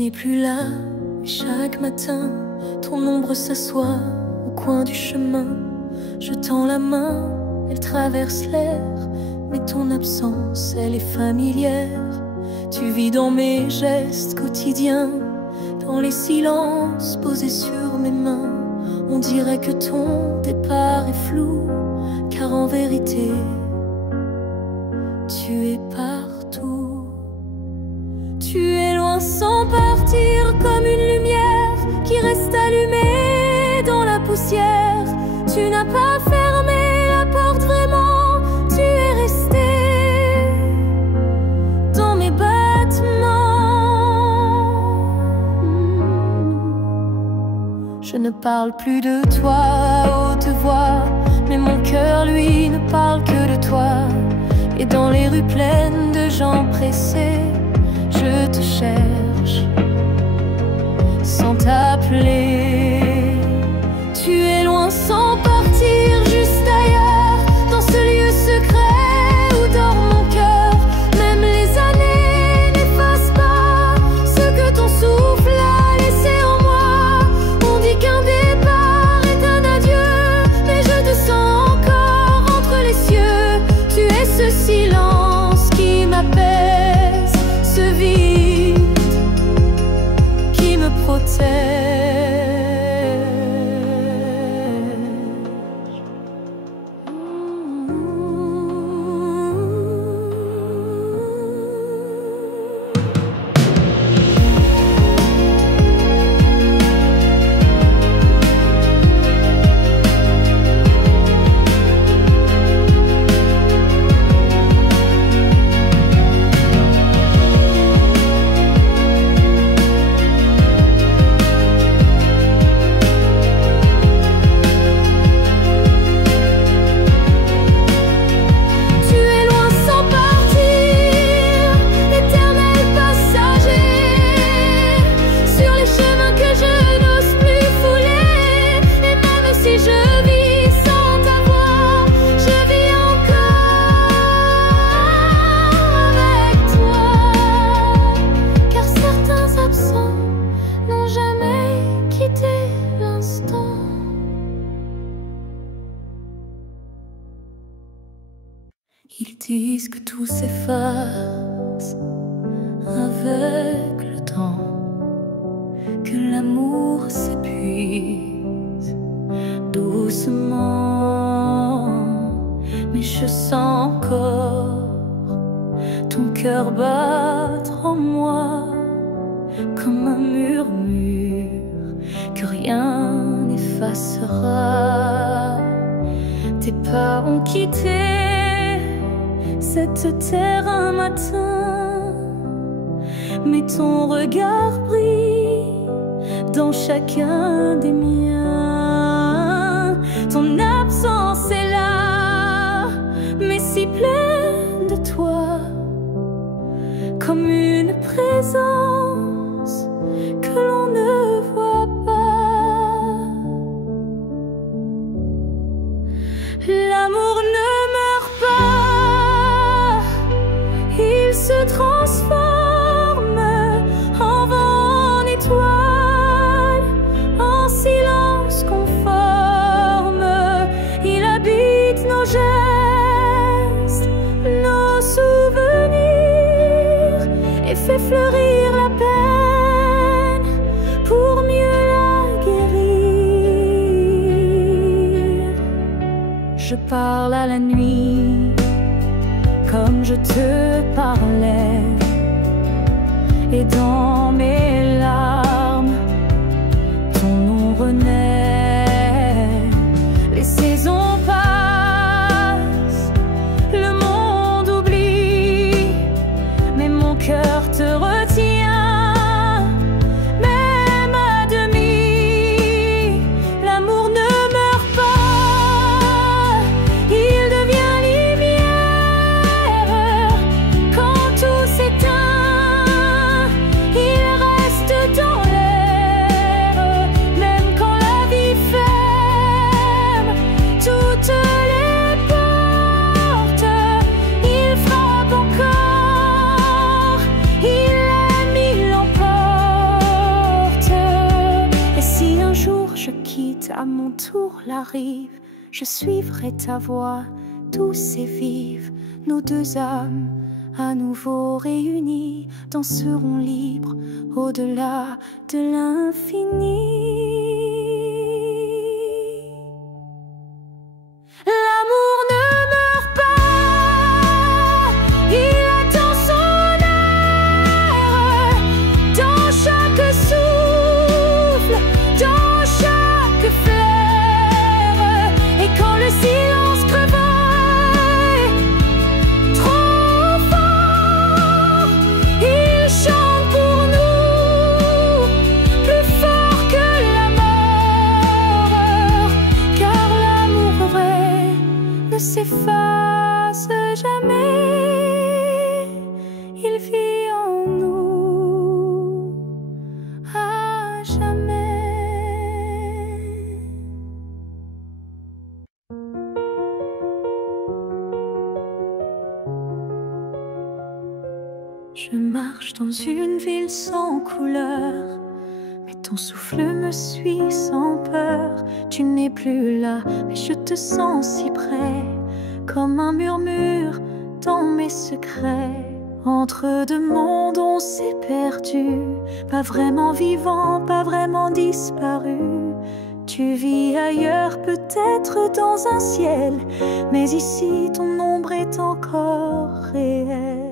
n'es plus là, mais chaque matin, ton ombre s'assoit au coin du chemin. Je tends la main, elle traverse l'air, mais ton absence, elle est familière. Tu vis dans mes gestes quotidiens, dans les silences posés sur mes mains. On dirait que ton départ est flou, car en vérité, tu es partout. Tu es loin sans partir, comme une lumière qui reste allumée dans la poussière. Tu n'as pas fermé la porte vraiment, tu es resté dans mes battements. Je ne parle plus de toi à haute voix, mais mon cœur lui ne parle que de toi. Et dans les rues pleines de gens pressés, je te cherche sans t'appeler. Tu es loin sans partir, juste ailleurs, dans ce lieu secret où dort mon cœur. Même les années n'effacent pas ce que ton souffle a laissé en moi. On dit qu'un départ est un adieu, mais je te sens encore entre les cieux. Tu es ce silence qui m'apaise, ce vide qui me protège. Ils disent que tout s'efface avec le temps, que l'amour s'épuise doucement. Mais je sens encore ton cœur battre en moi comme un murmure que rien n'effacera. Tes pas ont quitté cette terre un matin, mais ton regard brille dans chacun des miens. Ton absence est là, mais si pleine de toi, comme une présence que l'on ne voit pas. L'amour ne meurt pas, il se transforme en vent, en étoile, en silence conforme. Il habite nos gestes, nos souvenirs, et fait fleurir la peine pour mieux la guérir. Je parle à la nuit comme je te parlais, et dans mes larmes, ton nom renaît. Les saisons passent, le monde oublie, mais mon cœur te retient, même à demi. L'amour ne meurt pas, il devient lumière. Quand tout s'éteint, il reste entoure la rive, je suivrai ta voie, douce et vive. Nos deux âmes, à nouveau réunies, danseront libres au-delà de l'infini. L'amour ne meurt pas, il attend son heure. Dans chaque souffle, dans chaque fleur. Et quand le silence crevaille trop fort, il chante pour nous, plus fort que la mort. Car l'amour vrai ne s'efface jamais, il vit en nous à jamais. Je marche dans une ville sans couleur, mais ton souffle me suit sans peur. Tu n'es plus là, mais je te sens si près, comme un murmure dans mes secrets. Entre deux mondes on s'est perdu, pas vraiment vivant, pas vraiment disparu. Tu vis ailleurs, peut-être dans un ciel, mais ici ton ombre est encore réelle.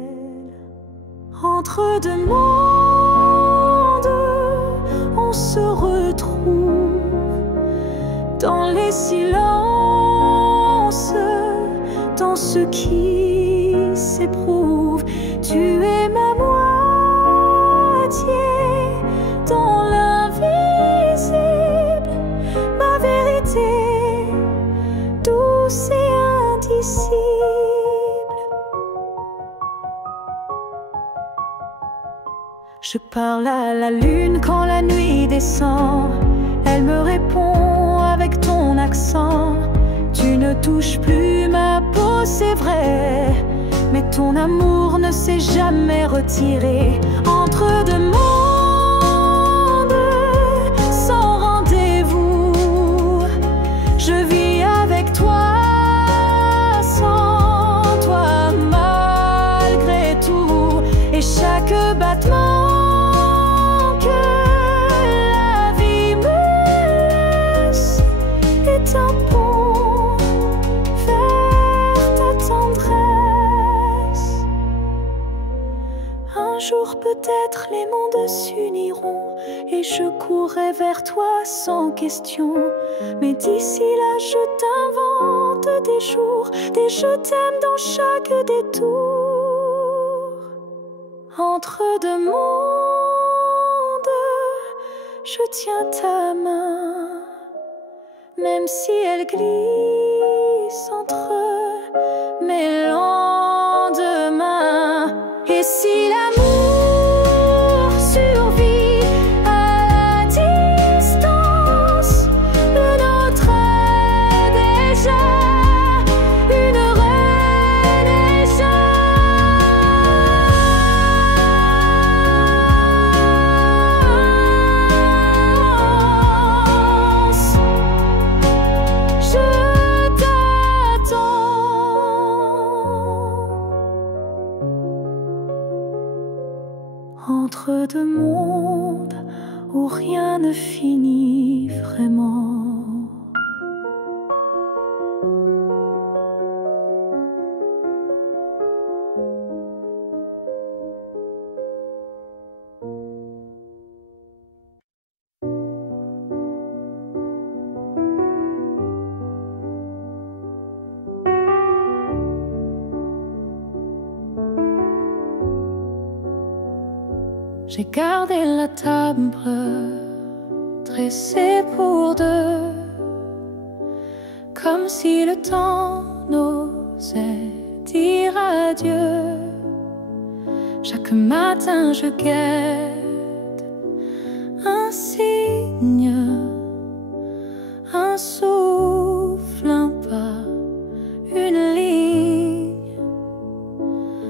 Entre deux mondes, on se retrouve dans les silences, dans ce qui s'éprouve. Tu es ma moitié dans l'invisible, ma vérité douce et indicible. Je parle à la lune quand la nuit descend, elle me répond avec ton accent. Tu ne touches plus ma peau, c'est vrai, mais ton amour ne s'est jamais retiré. Entre deux mondes, sans rendez-vous, je vis avec toi, sans toi, malgré tout. Et chaque battement un pont vers ta tendresse. Un jour peut-être les mondes s'uniront et je courrai vers toi sans question. Mais d'ici là je t'invente des jours, des je t'aime dans chaque détour. Entre deux mondes, je tiens ta main, même si elle glisse entre mes lendemains. Et si l'amour survit à la distance, le nôtre est déjà une renaissance. Entre deux mondes où rien ne finit vraiment. J'ai gardé la table dressée pour deux, comme si le temps n'osait dire adieu. Chaque matin je guette un signe, un souffle, un pas, une ligne.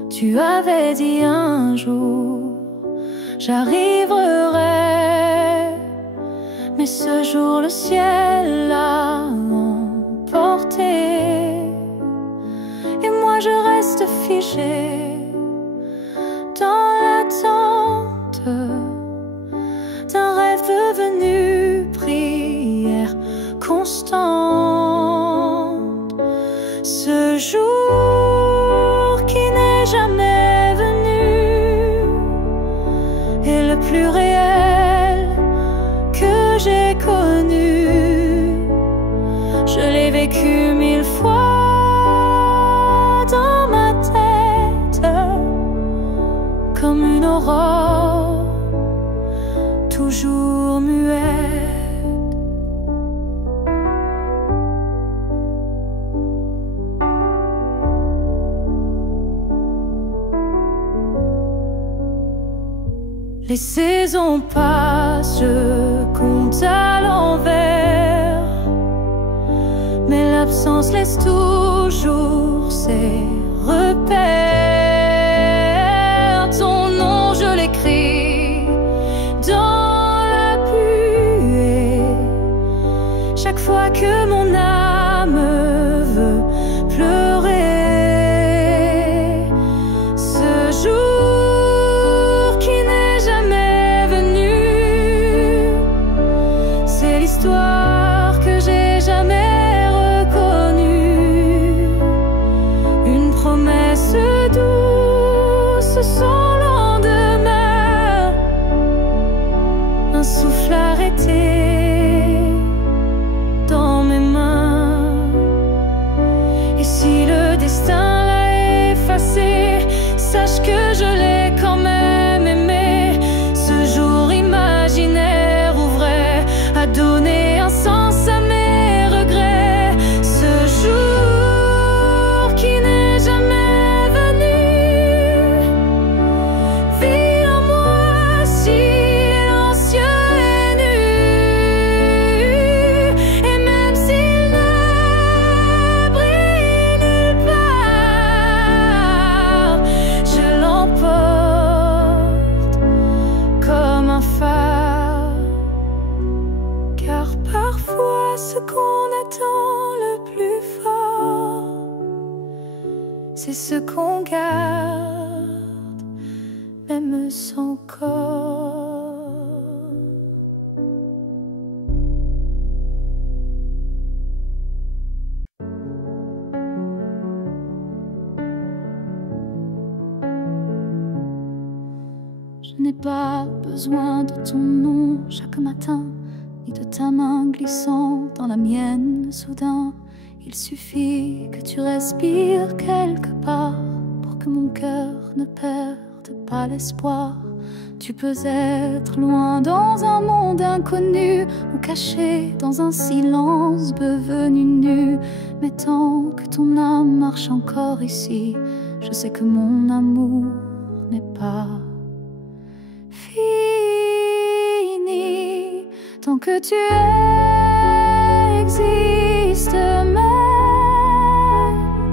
Tu avais dit un jour j'arriverai, mais ce jour le ciel a figée dans l'attente d'un rêve devenu prière constante. Ce jour qui n'est jamais venu est le plus réel que j'ai connu. Je l'ai vécu 1000 fois dans ma tête, comme une aurore toujours muette. Les saisons passent, je compte à l'envers, mais l'absence laisse toujours ses repères. Ton nom, je l'écris dans la buée, chaque fois que mon âme veut pleurer. Ce jour qui n'est jamais venu, c'est l'histoire que j'ai jamais reconnue. Une promesse douce sans lendemain, un souffle arrêté dans mes mains. Et si le destin l'a effacé, sache que je l'ai quand même aimé. Ce jour imaginaire ou vrai a donné un sens à mes regrets. Ce jour qui n'est jamais venu vit en moi silencieux et nu. Et même s'il ne brille nulle part, je l'emporte comme un phare. Car parfois ce qu'on attend le plus fort, c'est ce qu'on garde, même sans corps. Je n'ai pas besoin de ton nom chaque matin, ni de ta main glissant dans la mienne soudain. Il suffit que tu respires quelque part pour que mon cœur ne perde pas l'espoir. Tu peux être loin dans un monde inconnu ou caché dans un silence devenu nu. Mais tant que ton âme marche encore ici, je sais que mon amour n'est pas fini. Tant que tu existes, même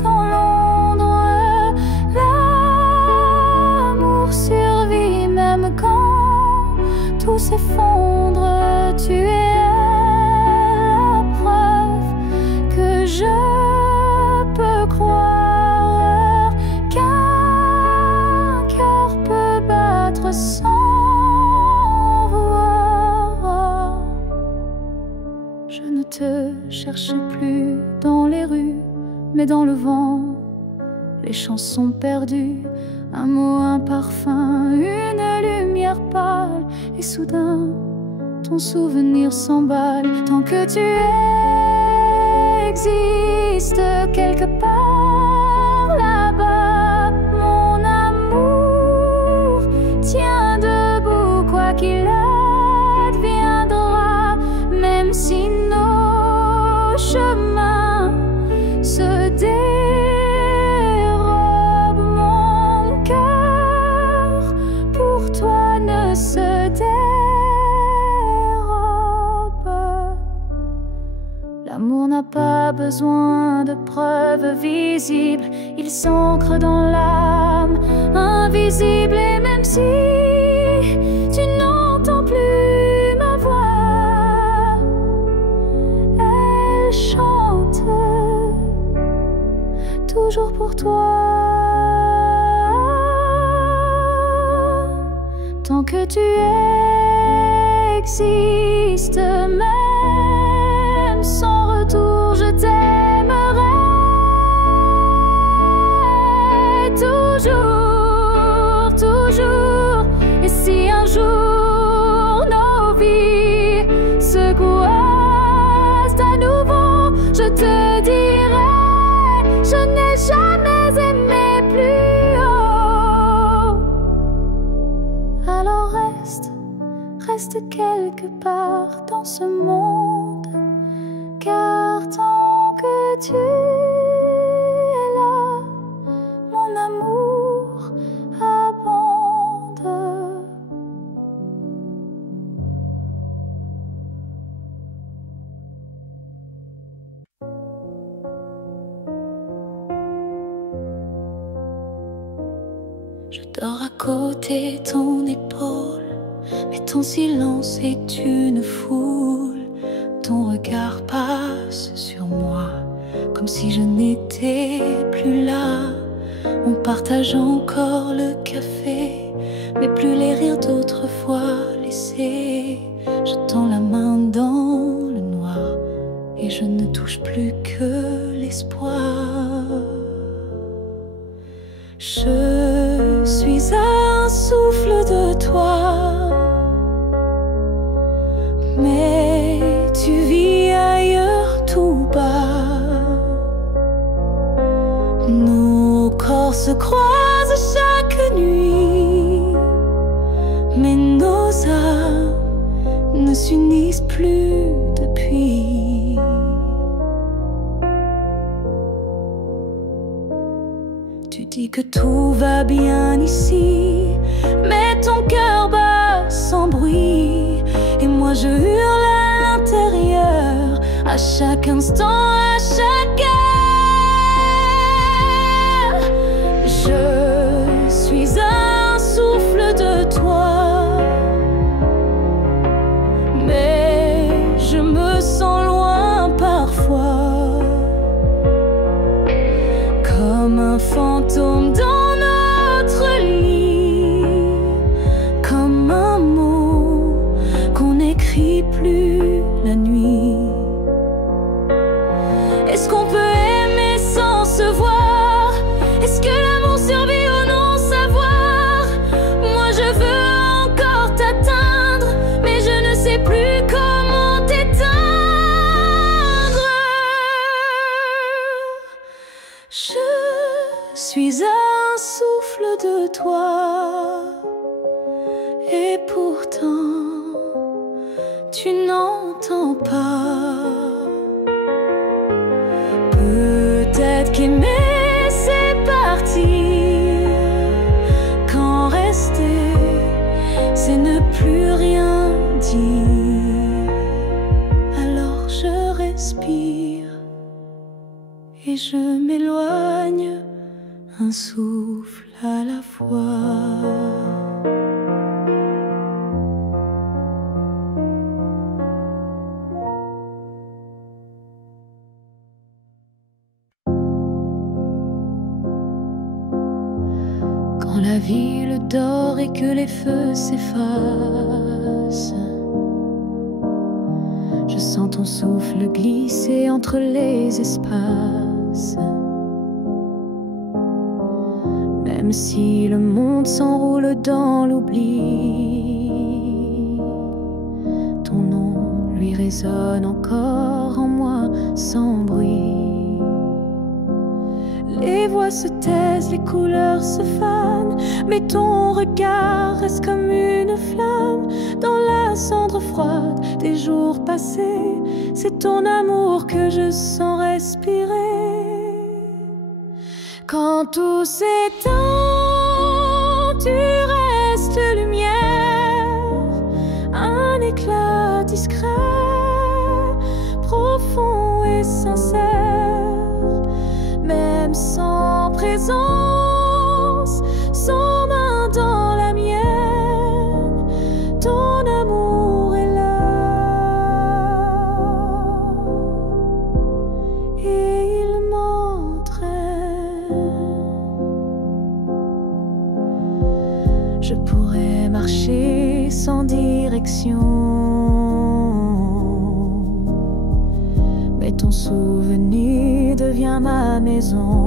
dans l'ombre, l'amour survit. Même quand tout s'effondre, tu es la preuve que je peux croire qu'un cœur peut battre sans voir. Je ne te cherche plus dans les rues, mais dans le vent, les chansons perdues. Un mot, un parfum, une lumière pâle, et soudain, ton souvenir s'emballe. Tant que tu existes quelque part là-bas, mon amour tient debout, quoi qu'il adviendra. Même si nos chemins se dérobent, mon cœur pour toi ne se dérobe. L'amour n'a pas besoin de preuves visibles, il s'ancre dans l'âme invisible. Et même si tu n'entends plus ma voix, chante toujours pour toi. l'angoisse. À nouveau, je te dirai, je n'ai jamais aimé plus haut. Alors reste quelque part dans ce monde, car tant que tu es là, mon amour abonde. Je dors à côté de ton épaule, mais ton silence est une foule. Ton regard passe sur moi, comme si je n'étais plus là. On partage encore le café, mais plus les rires d'autrefois laissés. Je tends la main dans le noir, et je ne touche plus que l'espoir. Je suis un souffle de toi, mais tu vis ailleurs tout bas. Nos corps se croisent chaque nuit, mais nos âmes ne s'unissent plus depuis. Tu dis que tout va bien ici, mais ton cœur bat sans bruit. Et moi je hurle à l'intérieur, à chaque instant, à chaque heure. Je suis un souffle de toi, mais je me sens loin parfois, comme un fantôme dans notre lit, comme un mot qu'on n'écrit plus la nuit. Est-ce qu'on peut aimer sans se voir? Est-ce que l'amour survit au non-savoir? Moi je veux encore t'atteindre, mais je ne sais plus comment t'éteindre. Je suis un souffle de toi, et pourtant tu n'entends pas. Peut-être qu'aimer c'est partir, quand rester c'est ne plus rien dire. Alors je respire et je m'éloigne, un souffle à la fois. Quand la ville dort et que les feux s'effacent, je sens ton souffle glisser entre les espaces. Même si le monde s'enroule dans l'oubli, ton nom lui résonne encore en moi sans bruit. Les voix se taisent, les couleurs se fanent, mais ton regard reste comme une flamme dans la cendre froide des jours passés. C'est ton amour que je sens respirer. Quand tout s'éteint, tu restes lumière, un éclat discret, profond et sincère. Même sans présence, sans main dans la mienne, ton amour est là, et il m'entraîne. Je pourrais marcher sans direction, mais ton souvenir devient ma maison.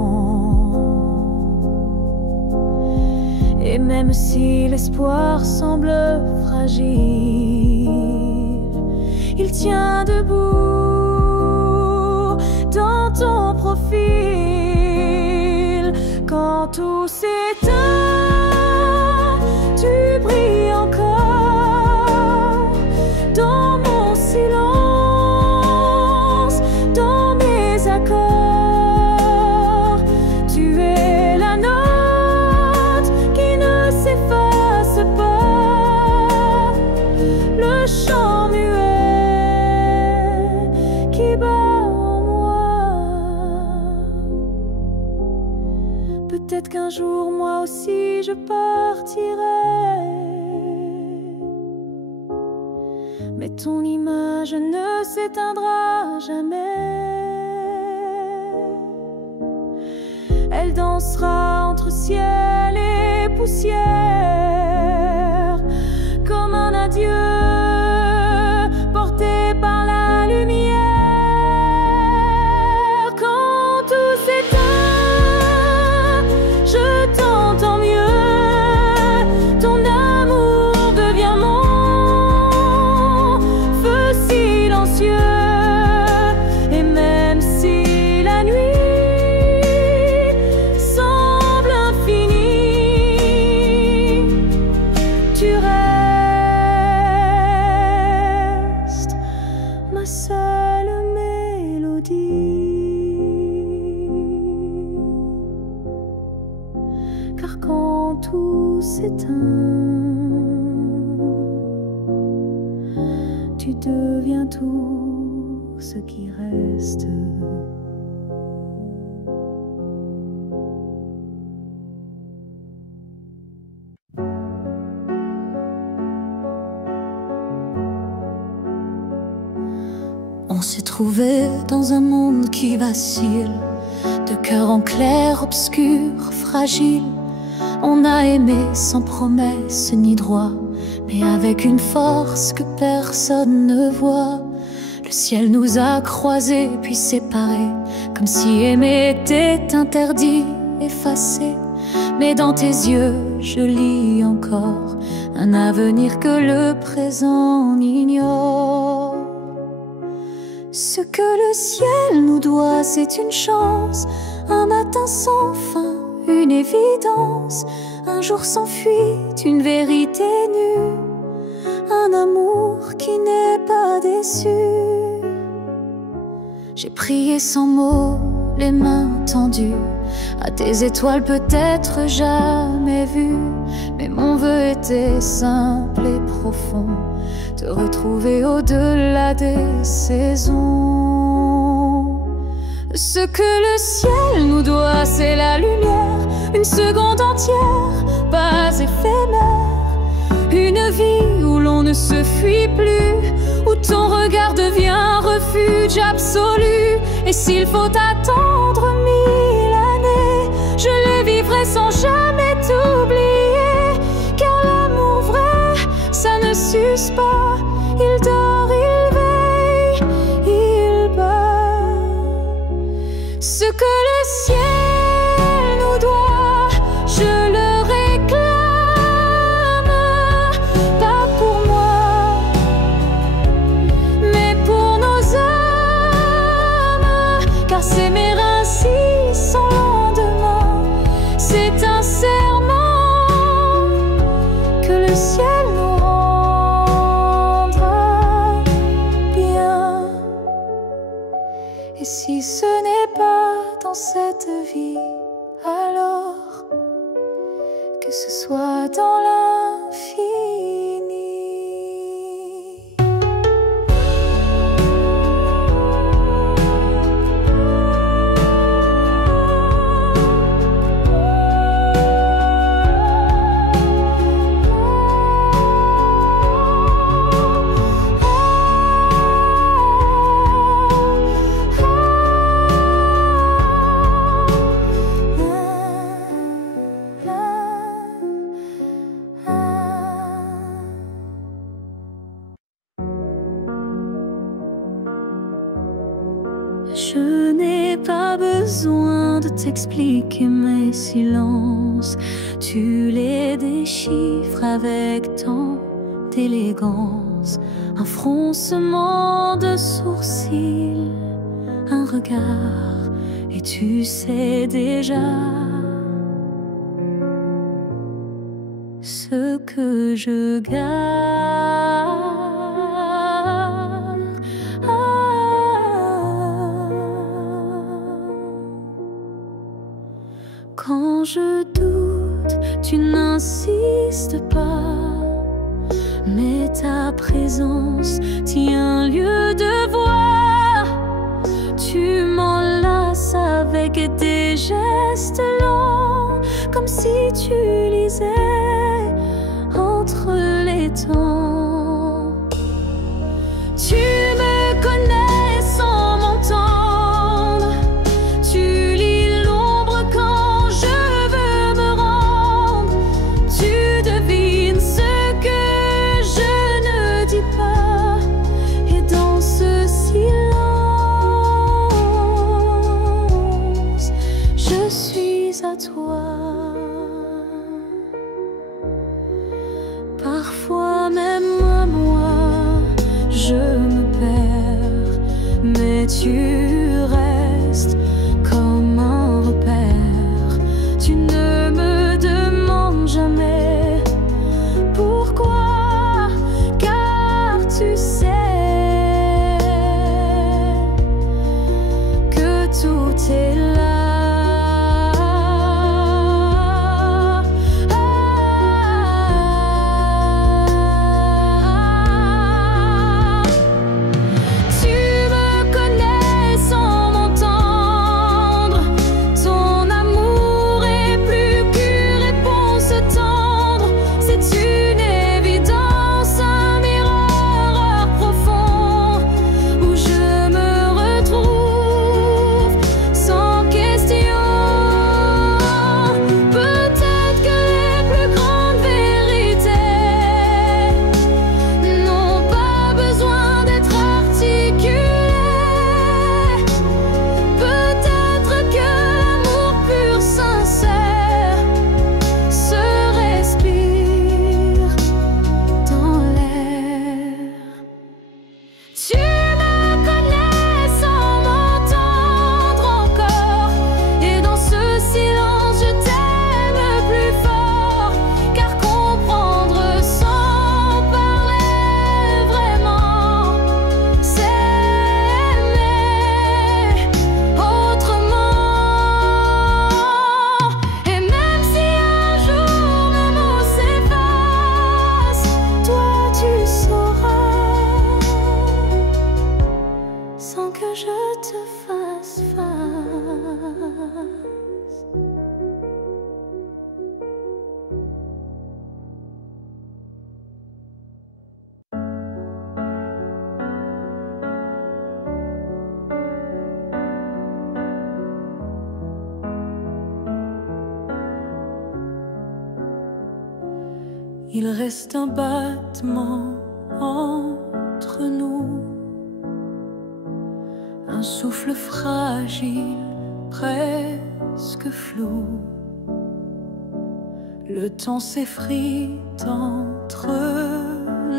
Et même si l'espoir semble fragile, il tient debout dans ton profil. Quand tout s'éteint, tu brilles encore dans mon silence, dans mes accords. Tu es la note qui ne s'efface pas, le chant muet qui bat en moi. Peut-être qu'un jour moi aussi je partirai, mais ton image ne s'éteindra jamais. Elle dansera entre ciel et poussière, comme un adieu porté par la lumière. Quand tout s'éteint, je t'entends mieux. Ton amour devient mon feu silencieux. Et même si la nuit semble infinie, tu restes ma seule mélodie. Car quand tout s'éteint, tu deviens tout ce qui reste. On s'est trouvé dans un monde qui vacille, de cœur en clair, obscur, fragile. On a aimé sans promesse ni droit, mais avec une force que personne ne voit. Le ciel nous a croisés puis séparés, comme si aimer était interdit, effacé. Mais dans tes yeux, je lis encore un avenir que le présent ignore. Ce que le ciel nous doit, c'est une chance, un matin sans fin, une évidence, un jour sans fuite, une vérité nue, un amour qui n'est pas déçu. J'ai prié sans mots, les mains tendues à tes étoiles peut-être jamais vues, mais mon vœu était simple et profond, te retrouver au-delà des saisons. Ce que le ciel nous doit, c'est la lumière, une seconde entière, pas éphémère, une vie où l'on ne se fuit plus, où ton regard devient un refuge absolu. Et s'il faut attendre 1000 années, je les vivrai sans jamais t'oublier. Car l'amour vrai, ça ne s'use pas, il dort, il veille, il bat. Ce que le ciel nous doit, je le réclame, pas pour moi, mais pour nos âmes. Car s'aimer ainsi sans lendemain, c'est un serment que le ciel nous rendra bien. Et si ce n'est pas dans cette vie, alors que ce soit dans l'infini. Je n'ai pas besoin de t'expliquer mes silences, tu les déchiffres avec tant d'élégance. silence, un froncement de sourcils, un regard, et tu sais déjà ce que je garde. Quand je doute, tu n'insistes pas, mais ta présence tient lieu de voix. Tu m'enlaces avec des gestes lents, comme si tu lisais entre les temps. Tu me connais sans m'entendre, tu lis l'ombre quand je veux me rendre. Tu devines ce que je ne dis pas, et dans ce silence, je suis à toi. Parfois même à moi, je me perds, mais tu restes comme un repère. Tu ne me demandes jamais pourquoi, car tu sais que tout est là. Il reste un battement entre nous, un souffle fragile, presque flou. Le temps s'effrite entre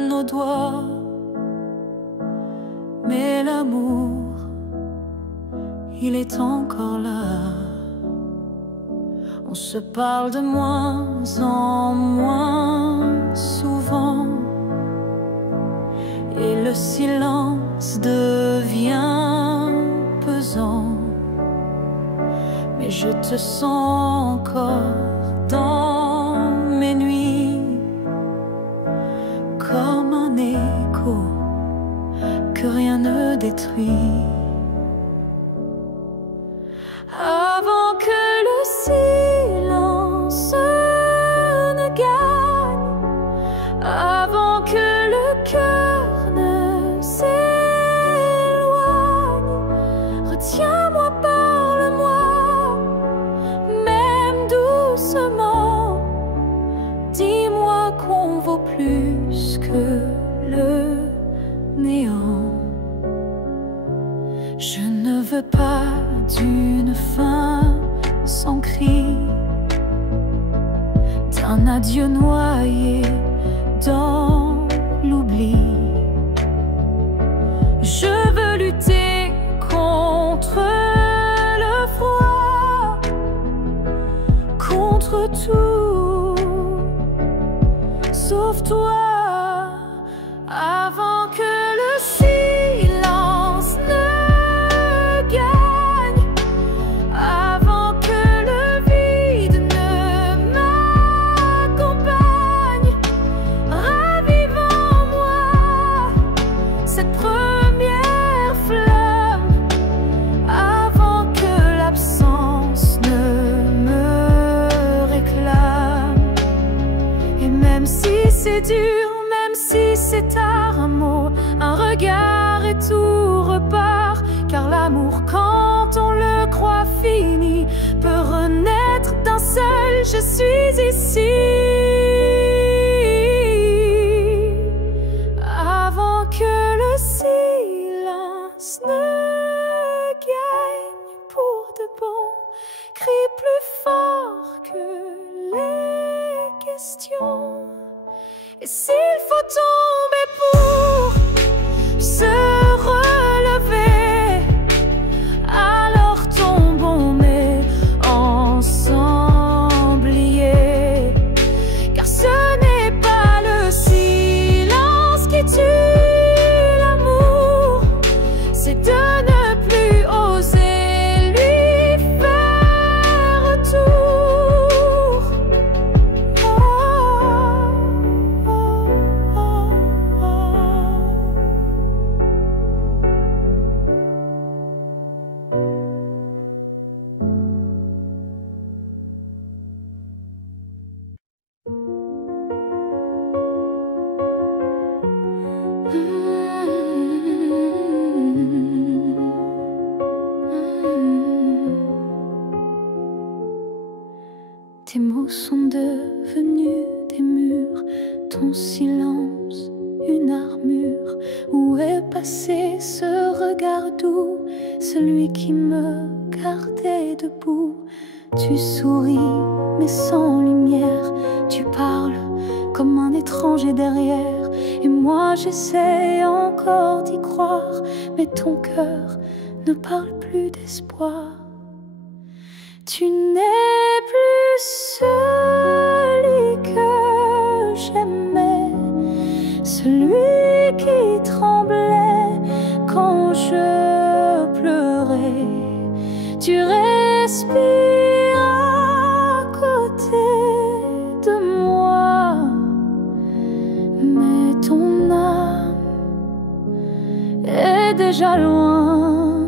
nos doigts, mais l'amour, il est encore là. On se parle de moins en moins souvent, et le silence devient pesant. Mais je te sens encore dans mes nuits, comme un écho que rien ne détruit. Avant que le silence ne gagne, avant que le cœur ne s'éloigne, retiens-moi, parle-moi, même doucement. Dis-moi qu'on vaut plus que le néant. Je ne veux pas d'une fin sans cri, d'un adieu noyé dans l'oubli. retour, sauf toi, avant que le silence ne gagne, avant que le vide ne m'accompagne. Ravive en moi cette première flamme, avant que l'absence ne me réclame. Et même si c'est dur, même si c'est tard, un mot, un regard et tout repart. Car l'amour, quand on le croit fini, peut renaître d'un seul je suis ici. Avant que le silence ne gagne pour de bon, crie plus fort que les questions. Et s'il faut tomber pour se relever, alors tombons mais ensemble liés. Car ce n'est pas le silence qui tue l'amour, c'est de ne plus oser lui faire retour. Oh, oh, oh, oh. Tes mots sont devenus des murs, ton silence une armure. Où est passé ce regard doux, celui qui me gardait debout? Tu souris mais sans lumière, tu parles comme un étranger derrière. Et moi j'essaie encore d'y croire, mais ton cœur ne parle plus d'espoir. Tu n'es plus celui que j'aimais, celui qui tremblait quand je pleurais. Tu respires à côté de moi, mais ton âme est déjà loin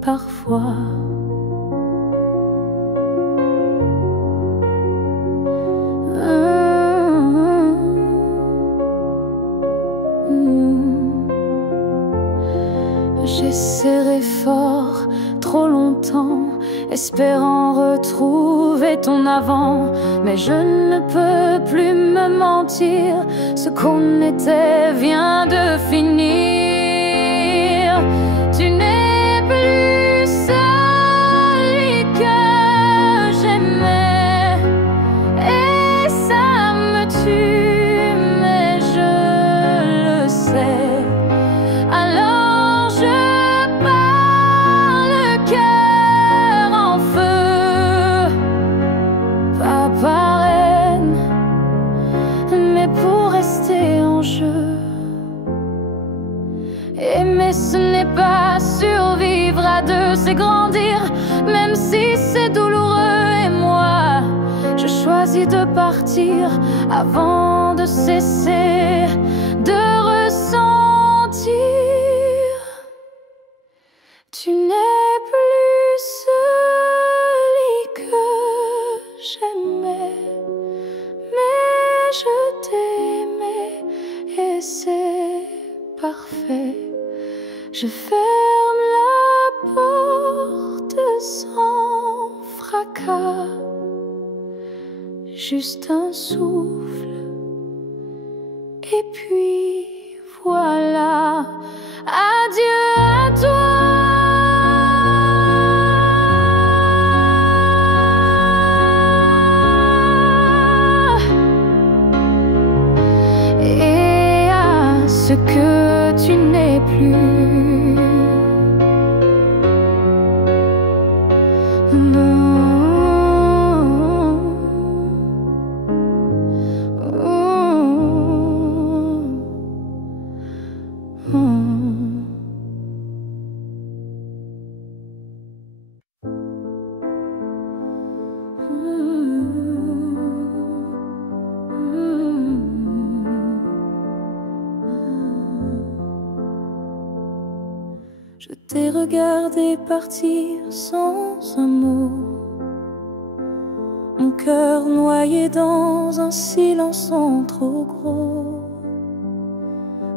parfois. J'ai serré fort trop longtemps, espérant retrouver ton avant. Mais je ne peux plus me mentir, ce qu'on était vient de finir. Tu n'es plus celui que j'aimais, et ça me tue, mais je le sais. Alors je pars le cœur en feu, pas par haine, mais pour rester en jeu. Aimer ce n'est pas survivre à deux, c'est grandir, même si c'est douloureux. Et moi, je choisis de partir avant de cesser de ressentir. Tu n'es plus celui que j'aimais, mais je t'aimais et c'est parfait. Je ferme la porte sans fracas, juste un souffle et puis voilà. Adieu à toi. Et à ce que tu n'es plus. Non. Je t'ai regardé partir sans un mot, mon cœur noyé dans un silence trop gros.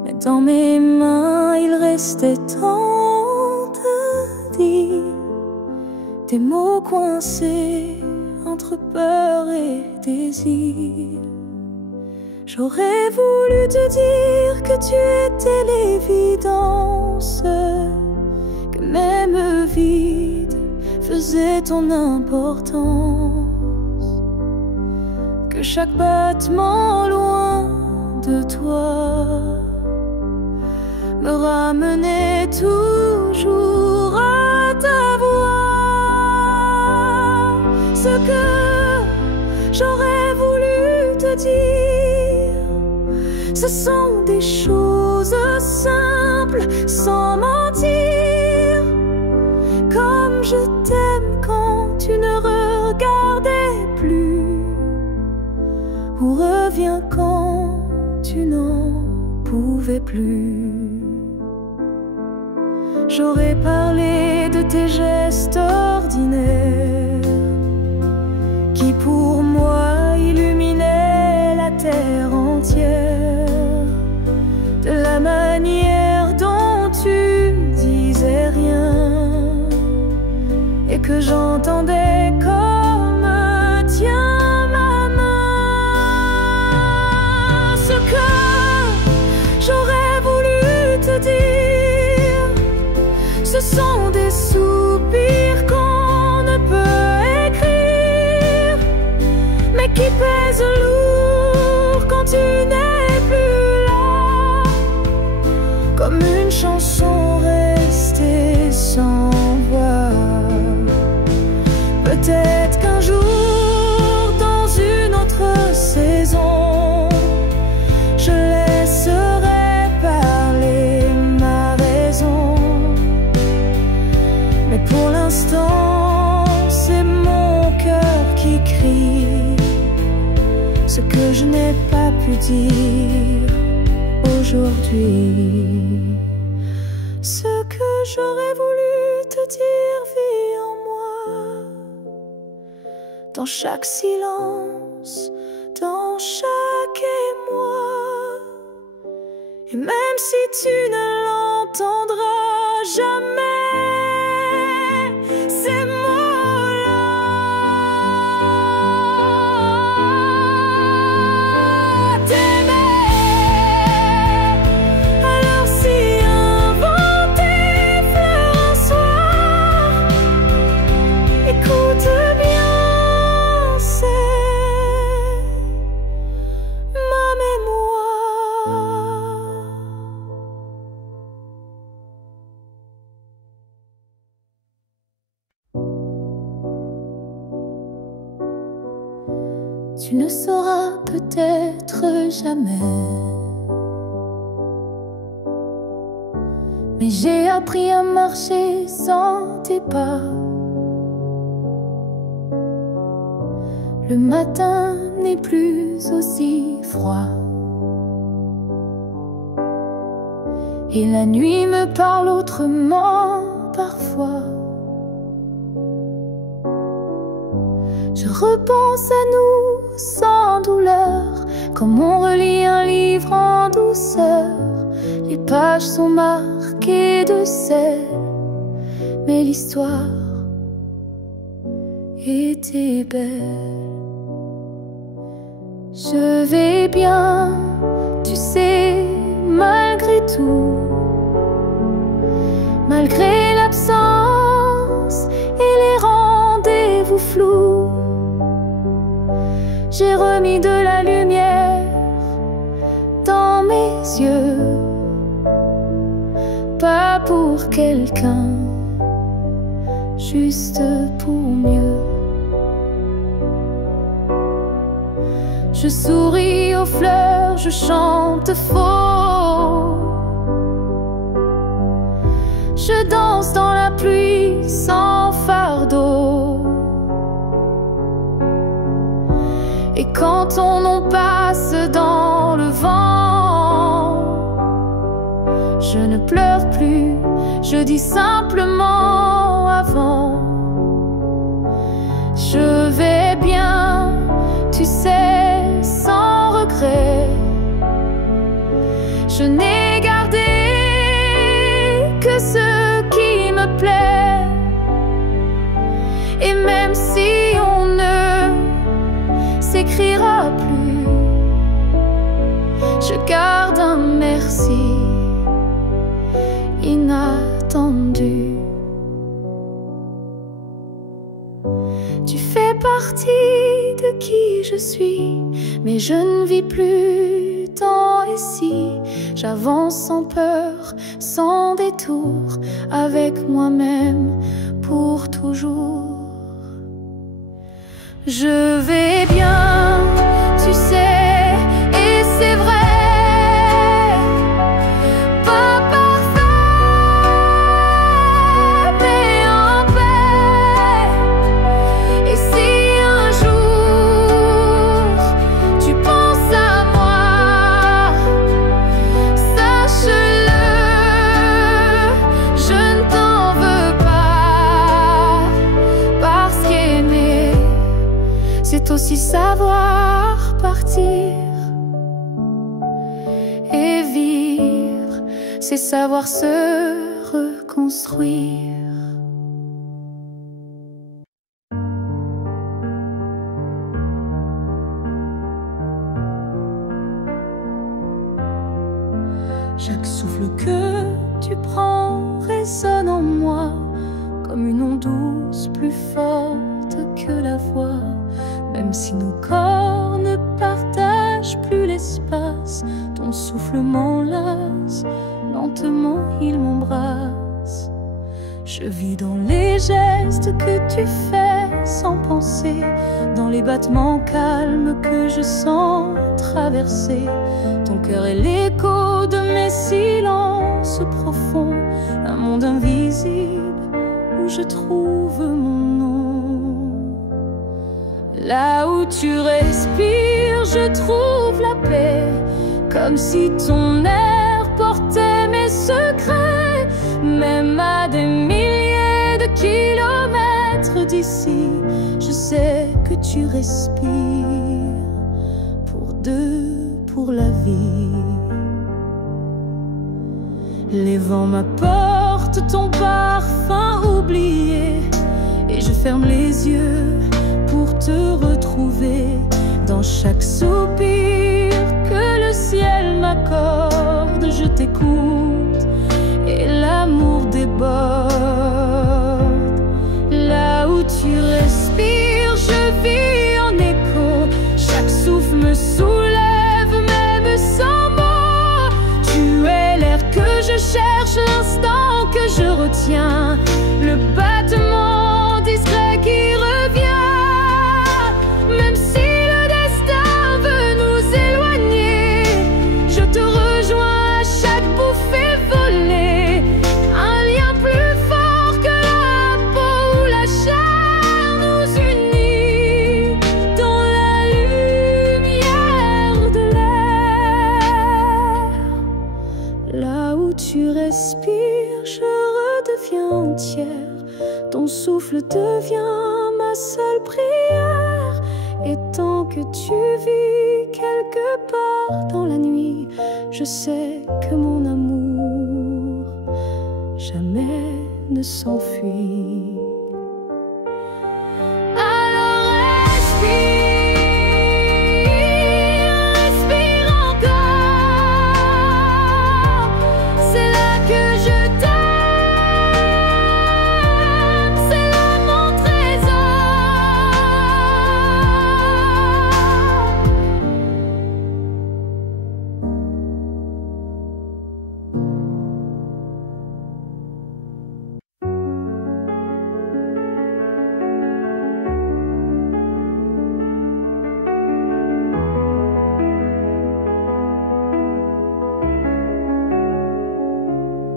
Mais dans mes mains il restait tant à dire, des mots coincés entre peur et désir. J'aurais voulu te dire que tu étais l'évidence, que même vide faisait ton importance, que chaque battement loin de toi me ramenait toujours à ta voix. Ce que j'aurais voulu te dire, ce sont des choses simples, sans mentir. Comme je t'aime quand tu ne regardais plus, ou reviens quand tu n'en pouvais plus. J'aurais parlé de tes gestes ordinaires qui pour moi illuminaient la terre entière, de la manière dont tu disais rien et que j'entendais comme tiens ma main. Ce que j'aurais voulu te dire, ce sont des soupirs qu'on ne peut écrire, mais qui pèsent lourd quand tu n'es plus là, comme une chanson restée sans voix. Peut-être qu'un jour, dans une autre saison, je laisserai parler ma raison. Mais pour l'instant, c'est mon cœur qui crie ce que je n'ai pas pu dire aujourd'hui. Ce que j'aurais voulu te dire vit en moi, dans chaque silence, dans chaque émoi. Et même si tu ne l'entendras jamais, ces mots-là, t'aimer. Alors si inventer fleur un soir, écoute bien, c'est ma mémoire. Tu ne sauras peut-être jamais, mais j'ai appris à marcher sans tes pas. Le matin n'est plus aussi froid et la nuit me parle autrement parfois. Je repense à nous sans douleur, comme on relit un livre en douceur. Les pages sont marquées de sel, mais l'histoire était belle. Je vais bien, tu sais, malgré tout, malgré l'absence et les rendez-vous flous. J'ai remis de la lumière dans mes yeux, pas pour quelqu'un, juste pour mieux. Je souris aux fleurs, je chante faux, je danse dans la pluie sans fardeau. Et quand ton nom passe dans le vent, Je ne pleure plus, je dis simplement avant. Je vais bien, tu sais, sans regret. Je n'ai gardé que ce qui me plaît. Et même si on ne s'écrira plus, je garde un merci inattendu. Tu fais partie de qui je suis, mais je ne vis plus tant ici. J'avance sans peur, sans détour, avec moi-même pour toujours. Je vais bien, tu sais, et c'est vrai. Pas parfait, mais en paix. Et si un jour tu penses à moi, sache-le, je ne t'en veux pas. Parce qu'aimer, c'est aussi savoir partir. Et vivre, c'est savoir se reconstruire. Chaque souffle que tu prends résonne en moi comme une onde douce, plus forte que la voix. Même si nos corps ne partagent plus l'espace, ton souffle m'enlace, lentement il m'embrasse. Je vis dans les gestes que tu fais sans penser, dans les battements calmes que je sens traverser. Ton cœur est l'écho de mes silences profonds, un monde invisible où je trouve mon nom. Là où tu respires, je trouve la paix, comme si ton air portait mes secrets. Même à des milliers de kilomètres d'ici, je sais que tu respires pour deux, pour la vie. Les vents m'apportent ton parfum oublié, et je ferme les yeux pour te retrouver dans chaque soupir que le ciel m'accorde. Je t'écoute et l'amour déborde. Là où tu respires, je vis en écho. Chaque souffle me soulève, même sans mots. Tu es l'air que je cherche, l'instant que je retiens, le battement discret qui revient. Même si le destin veut nous éloigner, je te rejoins à chaque bouffée volée. Un lien plus fort que la peau ou la chair nous unit dans la lumière de l'air. Là où tu respires, je redeviens entière. Ton souffle devient ma seule prière. Et tant que tu vis quelque part dans la nuit, je sais que mon amour jamais ne s'enfuit. Alors respire, respire encore. C'est là que je t'aime, c'est là mon trésor.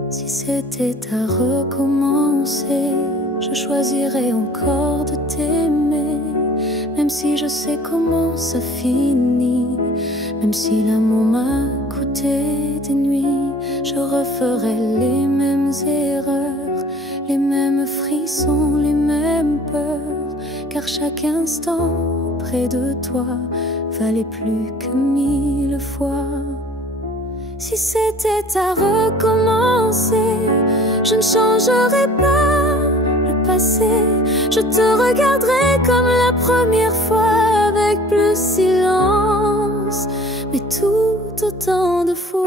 Si c'était à recommencer, je choisirais encore de t'aimer. Même si je sais comment ça finit, même si l'amour m'a coûté des nuits, je referais les mêmes erreurs, les mêmes frissons, les mêmes peurs, car chaque instant près de toi valait plus que 1000 fois. Si c'était à recommencer, je ne changerais pas le passé. Je te regarderais comme la première fois, avec plus de silence, mais tout autant de fois.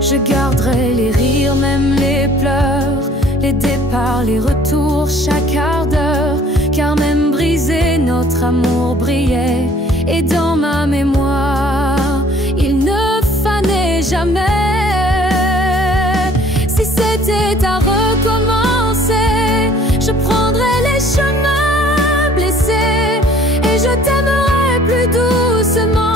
Je garderai les rires, même les pleurs, les départs, les retours, chaque quart d'heure, car même brisé, notre amour brillait. Et dans ma mémoire, il ne fanait jamais. Si c'était à recommencer, je prendrais les chemins blessés et je t'aimerais plus doucement.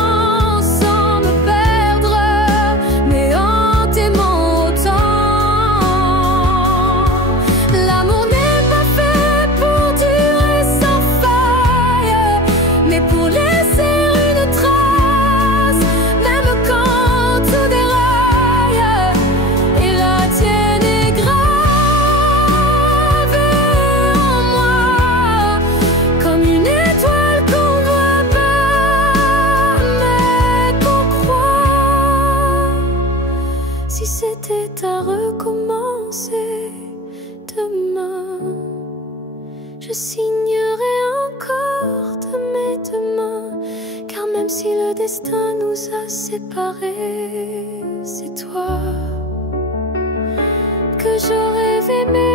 Si c'était à recommencer demain, je signerais encore de mes deux mains, car même si le destin nous a séparés, c'est toi que j'aurais aimé.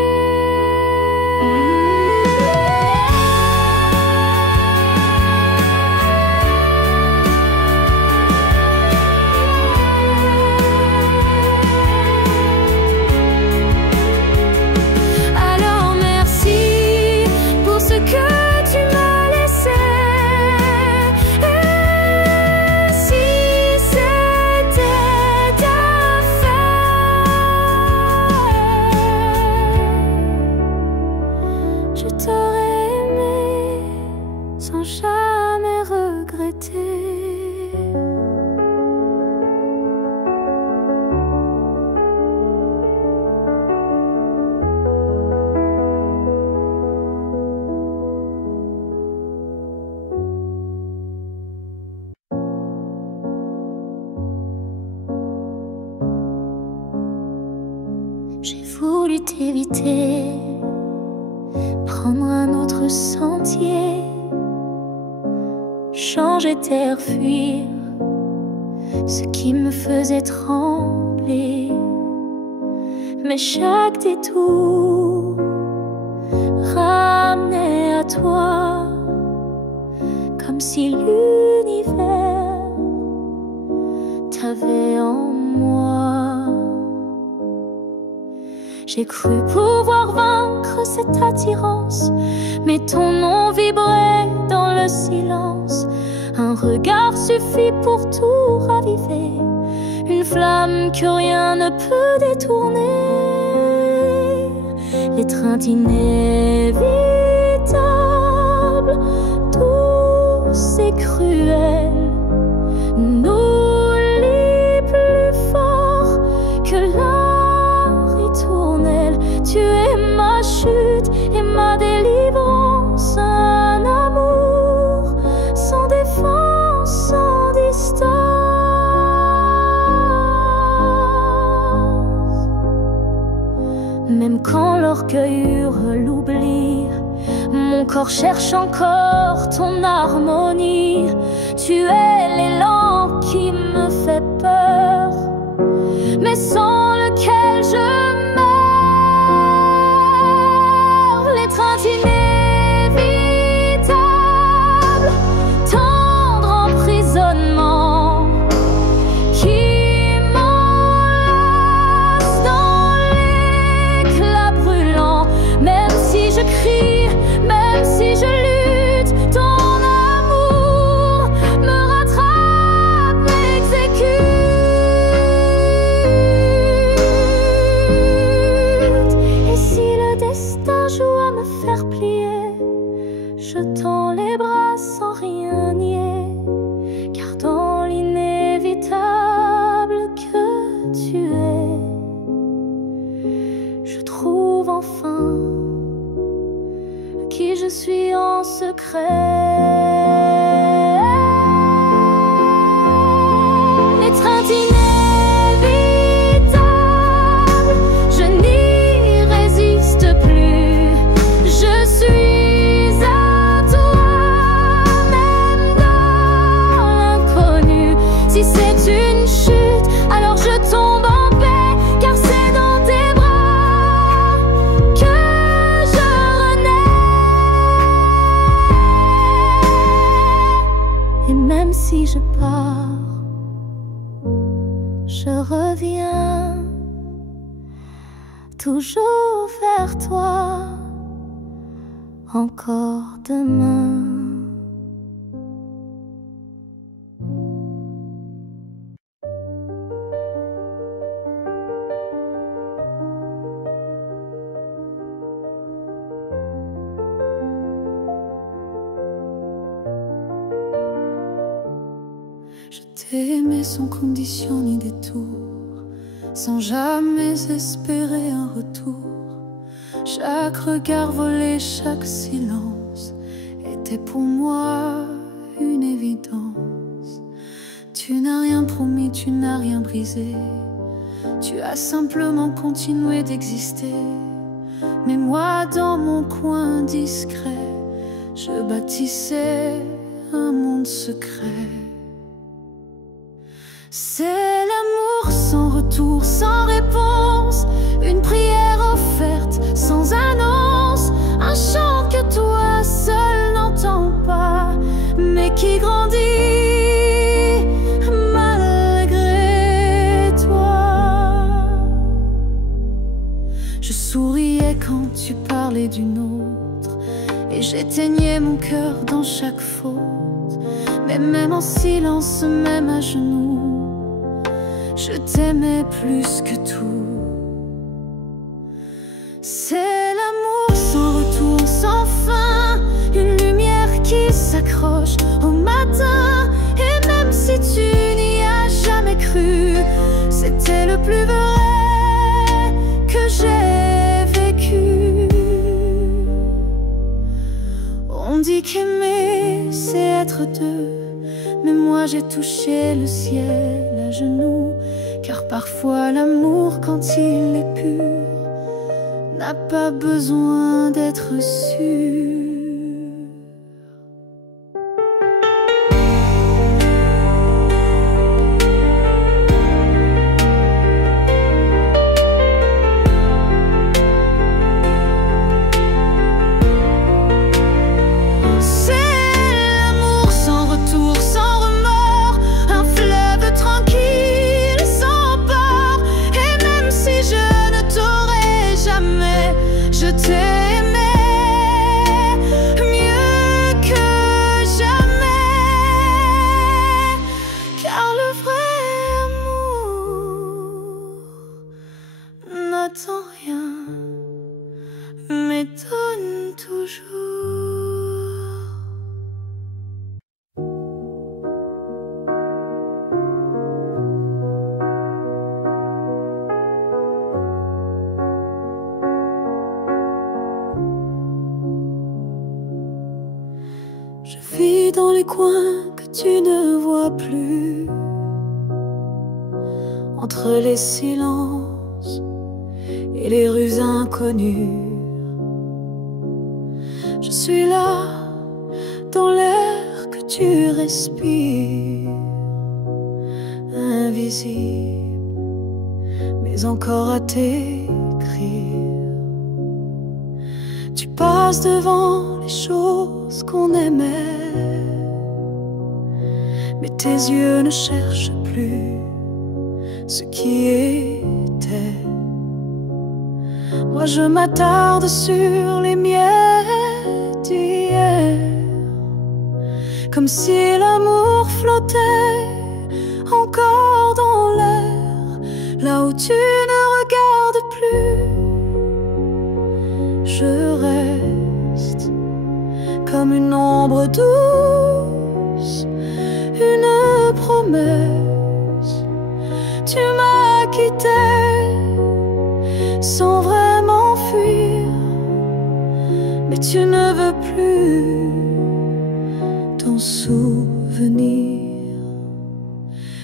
Je t'aurais aimé sans jamais regretter. J'ai voulu t'éviter, prendre un autre sentier, changer d'air, fuir ce qui me faisait trembler. Mais chaque détour ramenait à toi, comme si l'univers t'avait en moi. J'ai cru pouvoir vaincre cette attirance, mais ton nom vibrait dans le silence. Un regard suffit pour tout raviver, une flamme que rien ne peut détourner. L'étreinte inévitable, douce et cruelle, nous lie plus fort que la ritournelle. Tu es ma chute et ma délivrance, un amour sans défense, sans distance. Même quand l'orgueil hurle l'oubli, mon corps cherche encore ton harmonie. Tu es l'élan qui me fait peur, mais sans lequel je meurs. L'étreinte inévitable, tendre emprisonnement qui m'enlace dans l'éclat brûlant. Même si je crie, même si je lutte, ton amour me rattrape, m'exécute. qui je suis en secret. L'étreinte inévitable, je n'y résiste plus. Je suis à toi, même dans l'inconnu. Si c'est une chute, alors je tombe en paix, car c'est dans tes bras que je renais. Et même si je pars, je reviens toujours vers toi, encore demain. Je t'ai aimé sans condition ni détour, sans jamais espérer un retour. Chaque regard volé, chaque silence était pour moi une évidence. Tu n'as rien promis, tu n'as rien brisé, tu as simplement continué d'exister. Mais moi, dans mon coin discret, je bâtissais un monde secret. C'est l'amour sans retour, sans réponse, une prière offerte sans annonce, un chant que toi seul n'entends pas, mais qui grandit malgré toi. Je souriais quand tu parlais d'une autre, et j'éteignais mon cœur dans chaque faute. Mais même en silence, même à genoux, je t'aimais plus que tout. C'est l'amour sans retour, sans fin, une lumière qui s'accroche au matin. Et même si tu n'y as jamais cru, c'était le plus vrai que j'ai vécu. On dit qu'aimer, c'est être deux, mais moi j'ai touché le ciel à genoux. Car parfois l'amour, quand il est pur, n'a pas besoin d'être sûr. Je t'ai aimé mieux que jamais, car le vrai amour n'attend rien, mais donne toujours. Je vis dans les coins que tu ne vois plus, entre les silences et les rues inconnues. Je suis là, dans l'air que tu respires, invisible, mais encore à t'écrire. Tu passes devant les choses qu'on aimait, mais tes yeux ne cherchent plus ce qui était. Moi je m'attarde sur les miettes d'hier, comme si l'amour flottait encore dans l'air, là où tu ne regardes plus. Je reste comme une ombre douce, une promesse. Tu m'as quitté sans vraiment fuir, mais tu ne veux plus ton souvenir.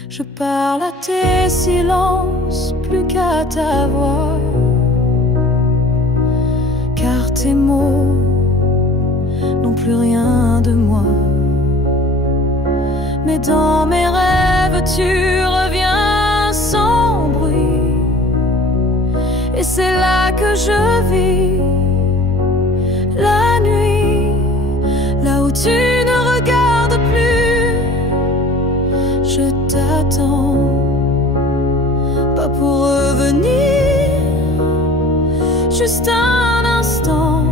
Je parle à tes silences plus qu'à ta voix, car tes mots n'ont plus rien de moi. Mais dans mes rêves tu reviens sans bruit, et c'est là que je vis la nuit, là où tu ne regardes plus. Je t'attends, pas pour revenir, juste un instant,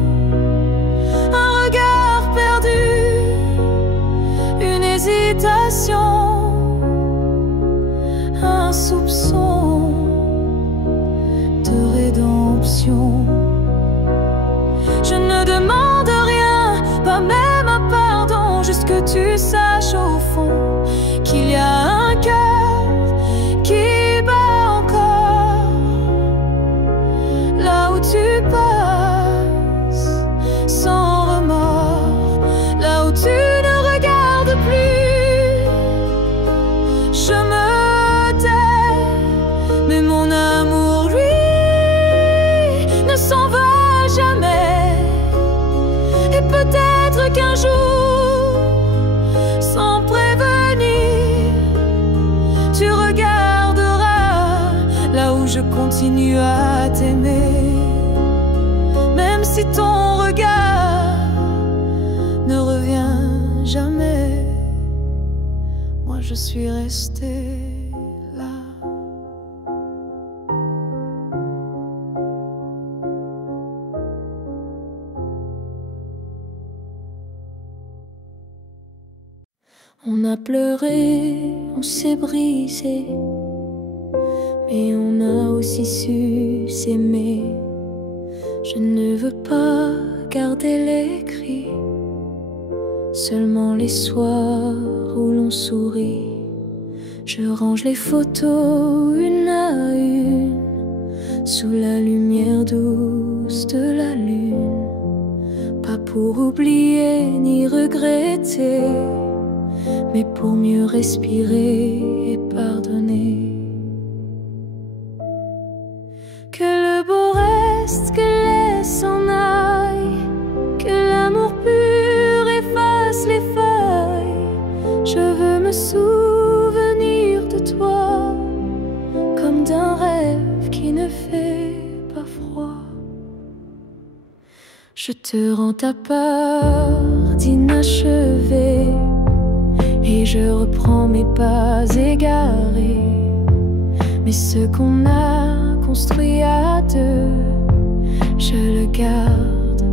un regard perdu, une hésitation, un soupçon de rédemption. Je ne demande rien, pas même un pardon, juste que tu saches au fond qu'il y a un cœur qui bat encore là où tu passes sans remords, là où tu ne regardes plus. Je me tais, mais mon amour, lui, ne s'en va jamais. Et peut-être qu'un jour, sans prévenir, tu regarderas là où je continue à t'aimer. Même si ton regard ne revient jamais, moi je suis restée là. On a pleuré, on s'est brisé, mais on a aussi su s'aimer. Je ne veux pas garder les cris, seulement les soirs où l'on sourit. Je range les photos une à une, sous la lumière douce de la lune. Pas pour oublier ni regretter, mais pour mieux respirer et pardonner. Que le beau reste, que les s'en aille, que l'amour pur efface les failles. Je veux me souvenir de toi comme d'un rêve qui ne fait pas froid. Je te rends ta part d'inachevé, et je reprends mes pas égarés. Mais ce qu'on a construit à deux, je le garde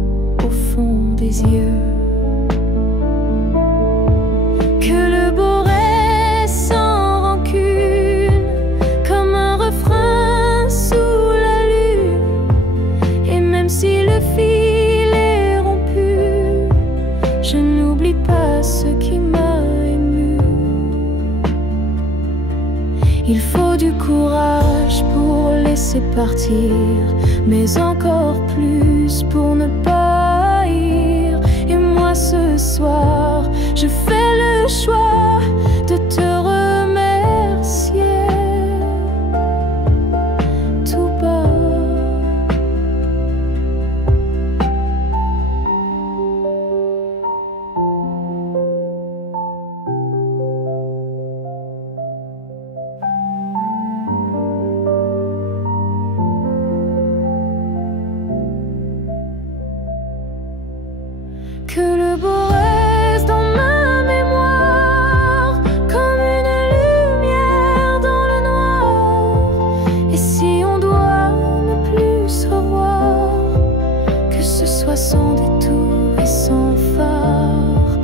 au fond des yeux. Que le beau reste sans rancune, comme un refrain sous la lune. Et même si le fil est rompu, je n'oublie pas ce qui m'a ému. Il faut du courage pour laisser partir, mais encore plus pour ne pas haïr. Et moi ce soir, je fais le choix de te remercier tout bas. Que le beau reste dans ma mémoire, comme une lumière dans le noir. Et si on doit ne plus se revoir, que ce soit sans détour et sans phare.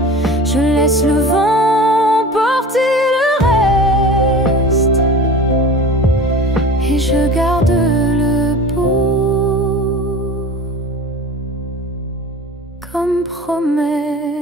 Je laisse le vent porter le reste, et je garde le beau comme promesse.